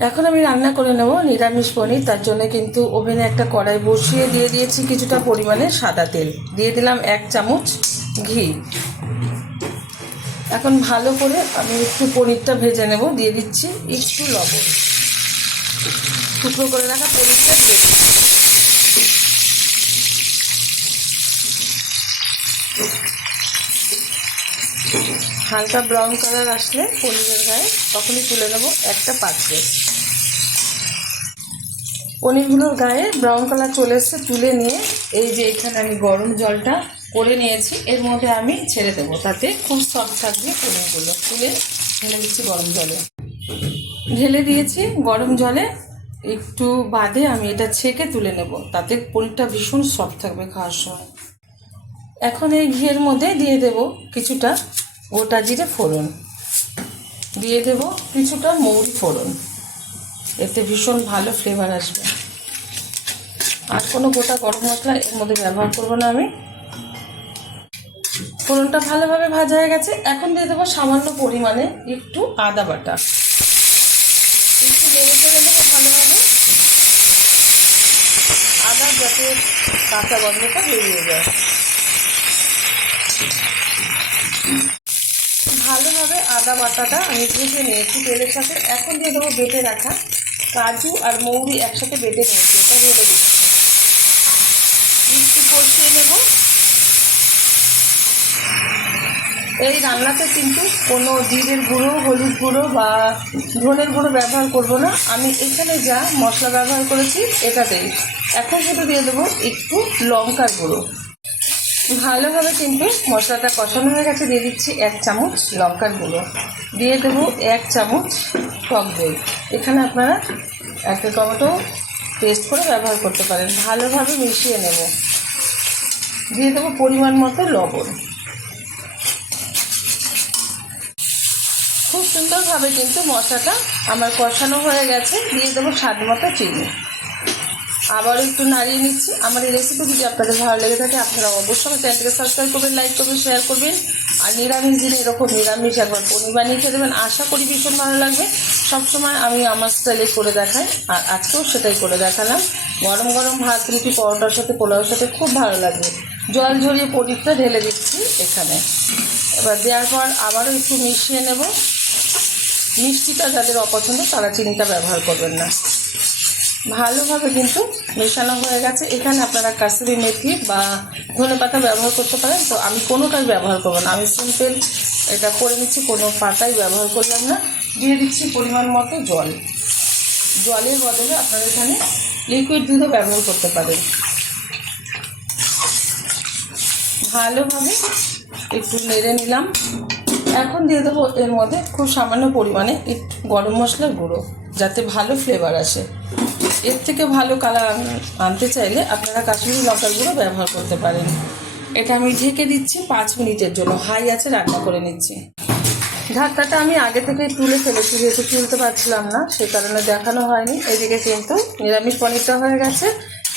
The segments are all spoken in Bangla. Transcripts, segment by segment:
এখন আমি রান্না করে নেব নিরামিষ পনির। তার জন্য কিন্তু ওভেনে একটা কড়াই বসিয়ে দিয়ে দিয়েছি কিছুটা পরিমাণে সাদা তেল, দিয়ে দিলাম 1 চামচ ঘি। এখন ভালো করে আমি একটু পনিরটা ভেজে নেব। দিয়ে দিচ্ছি একটু লবণ, টুকরো করে রাখা পনিরটা দিয়ে দিচ্ছি। হালকা ব্রাউন কালার আসলে পনিরের গায়ে তখনই তুলে নেব একটা পাত্রে। পনিরগুলোর গায়ে ব্রাউন কালার চলে এসছে, তুলে নিয়ে এই যে এখানে আমি গরম জলটা করে নিয়েছি, এর মধ্যে আমি ছেড়ে দেবো, তাতে খুব সফট থাকবে পনিরগুলো। তুলে ঢেলে দিচ্ছি গরম জলে। ঢেলে দিয়েছি গরম জলে, একটু বাদে আমি এটা ছেঁকে তুলে নেব, তাতে পনিরটা ভীষণ সফট থাকবে খাওয়ার সময়। এখন এই ঘিয়ের মধ্যে দিয়ে দেব কিছুটা গোটা জিরে ফোড়ন, দিয়ে দেব কিছুটা মৌরি ফোড়ন, এতে ভীষণ ভালো ফ্লেভার আসবে। আর কোনো গোটা গরম মশলা এর মধ্যে ব্যবহার করব না আমি। ফোড়নটা ভালোভাবে ভাজা হয়ে গেছে। এখন দিয়ে দেবো সামান্য পরিমাণে একটু আদা বাটা, একটু নেড়ে চেড়ে দেবো ভালোভাবে, আদা যাতে কাঁচা গন্ধটা বেরিয়ে যায়। ভালোভাবে আদা বাটাটা আমি ভেজে নিয়েছি তেলের সাথে। এখন দিয়ে দেবো বেটে রাখা কাজু আর মৌরি একসাথে বেটে নিয়েছি, এটা ঢেলে দিচ্ছি। একটু কষিয়ে নেব। এই রান্নাতে কিন্তু কোনো জিরের গুঁড়ো, হলুদ গুঁড়ো বা ধনের গুঁড়ো ব্যবহার করব না। আমি এখানে যা মশলা ব্যবহার করেছি এটাতেই। এখন শুধু দিয়ে দেবো একটু লঙ্কার গুঁড়ো। ভালোভাবে কিন্তু মশলাটা কষানো হয়ে গেছে। দিয়ে দিচ্ছি 1 চামচ লঙ্কার গুঁড়ো, দিয়ে দেবো 1 চামচ টক দই। এখানে আপনারা একটা টমেটো পেস্ট করে ব্যবহার করতে পারেন। ভালোভাবে মিশিয়ে নেব। দিয়ে দেবো পরিমাণ মতো লবণ। খুব সুন্দরভাবে কিন্তু মশলাটা আমার কষানো হয়ে গেছে। দিয়ে দেবো স্বাদ মতো চিনি। আবারও একটু নাড়িয়ে নিচ্ছি। আমার এই রেসিপি যদি আপনাদের ভালো লেগে থাকে, আপনারা অবশ্যই আমার চ্যানেলটিকে সাবস্ক্রাইব করবেন, লাইক করবেন, শেয়ার করবেন। আর নিরামিষ দিনে এরকম নিরামিষ একবার পনির বানিয়ে খেয়ে দেবেন, আশা করি ভীষণ ভালো লাগবে। সবসময় আমি আমার স্টাইলে করে দেখাই, আর আজকেও সেটাই করে দেখালাম। গরম গরম ভাত, রুটি, পরোটার সাথে, পোলাওর সাথে খুব ভালো লাগবে। জল ঝরিয়ে পনিরটা ঢেলে দিচ্ছি এখানে। এবার দেওয়ার পর আবারও একটু মিশিয়ে নেব। মিষ্টিটা যাদের অপছন্দ তারা চিনিটা ব্যবহার করবেন না। ভালোভাবে কিন্তু মেশানো হয়ে গেছে। এখানে আপনারা কাসুরি মেথি বা ধনেপাতা ব্যবহার করতে পারেন, তো আমি কোনোটাই ব্যবহার করব না। আমি সিম্পল এটা করে নিচ্ছি, কোনো পাতাই ব্যবহার করলাম না। দিয়ে দিচ্ছি পরিমাণ মতো জল। জলের বদলে আপনারা এখানে লিকুইড দুধও ব্যবহার করতে পারেন। ভালোভাবে একটু নেড়ে নিলাম। এখন দিয়ে দেবো এর মধ্যে খুব সামান্য পরিমাণে একটু গরম মশলার গুঁড়ো, যাতে ভালো ফ্লেভার আসে। এর থেকে ভালো কালার আনতে চাইলে আপনারা কাশ্মীরি লঙ্কার গুঁড়ো ব্যবহার করতে পারেন। এটা আমি ঢেকে দিচ্ছি 5 মিনিটের জন্য, হাই আছে রান্না করে নিচ্ছি। ঢাকনাটা আমি আগে থেকে তুলে ফেলেছি, যেহেতু তুলতে পারছিলাম না সে কারণে দেখানো হয়নি। এদিকে কিন্তু নিরামিষ পনিরটা হয়ে গেছে।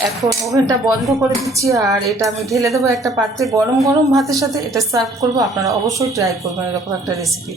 এখন ওভেনটা বন্ধ করে দিচ্ছি, আর এটা আমি ঢেলে দেবো একটা পাত্রে। গরম গরম ভাতের সাথে এটা সার্ভ করবো। আপনারা অবশ্যই ট্রাই করবেন এরকম একটা রেসিপি।